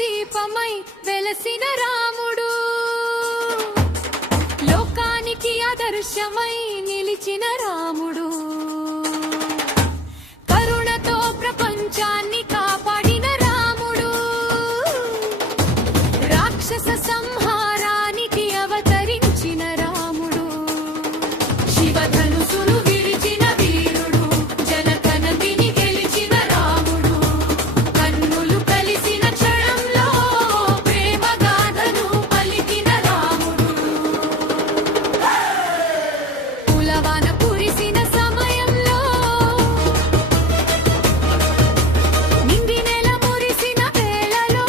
దీపమై వెలసిన రాముడు, లోకానికి ఆదర్శమై నిలిచిన రాముడు, కరుణతో ప్రపంచాన్ని కాపాడిన రాముడు, రాక్షస సంహారానికి అవతరించిన రాముడు, శివధనుసును విరిచిన వీరుడు, జనకనదిని గెలిచిన రాముడు, కన్నులు కలిసిన వాన కురిసిన సమయంలో, నింగి నేల మురిసిన వేళలో,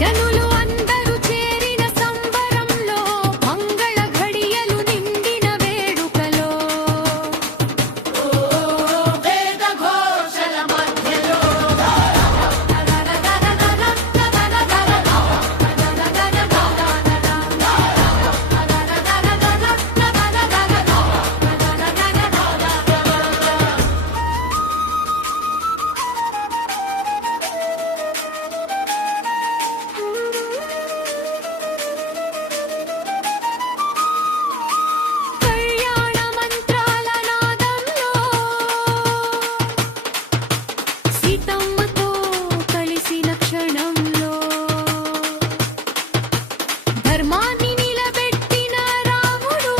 జనులు అందరూ చేరిన సంబరంలో, మంగళ ఘడియలు నిండిన వేడుకలో, వేద ఘోషల మధ్యలో సీతమ్మతో కలిసిన క్షణంలో, ధర్మాన్ని నిలబెట్టిన రాముడు,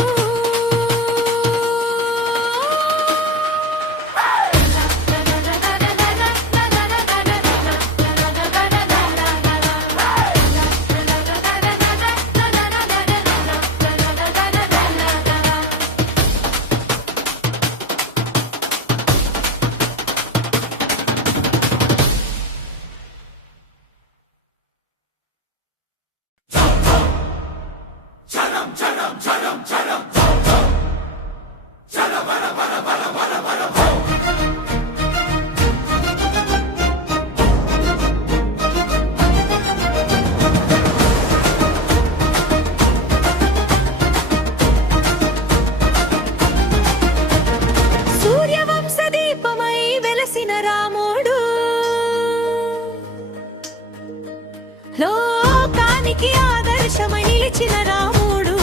సూర్యవంశ దీపమై వెలసిన రాముడు, లోకానికి ఆదర్శమై నిలిచిన రాముడు,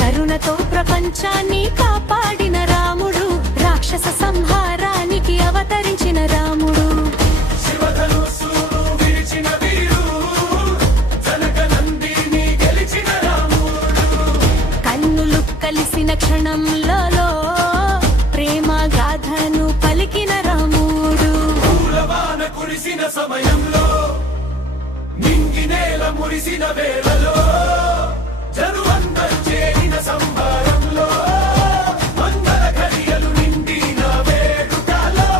కరుణతో ప్రపంచాన్ని కాపాడిన రాముడు, రాక్షస సంహారానికి అవతరించిన రాముడు, శివధనుస్సును విరిచిన వీరుడు, జనకనందిని గెలిచిన రాముడు, కన్నులు కలిసిన క్షణంలో ప్రేమ గాథను పలికిన రాముడు, పూలవాన కురిసిన సమయంలో, నింగి నేల మురిసిన వేళలో, జనులందరూ చేరిన సంబరంలో, మంగళ ఘడియలు నిండిన వేడుకలో,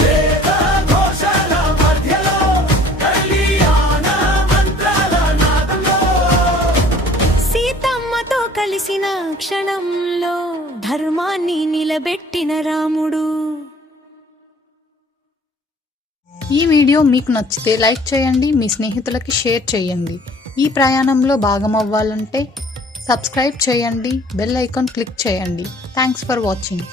వేద ఘోషల మధ్యలో, కళ్యాణ మంత్రాల నాదంలో, సీతమ్మతో కలిసిన క్షణంలో, ధర్మాన్ని నిలబెట్టిన రాముడు. ఈ వీడియో మీకు నచ్చితే లైక్ చేయండి, మీ స్నేహితులకి షేర్ చేయండి. ఈ ప్రయాణంలో భాగమవ్వాలంటే సబ్స్క్రైబ్ చేయండి, బెల్ ఐకాన్ క్లిక్ చేయండి. Thanks for watching.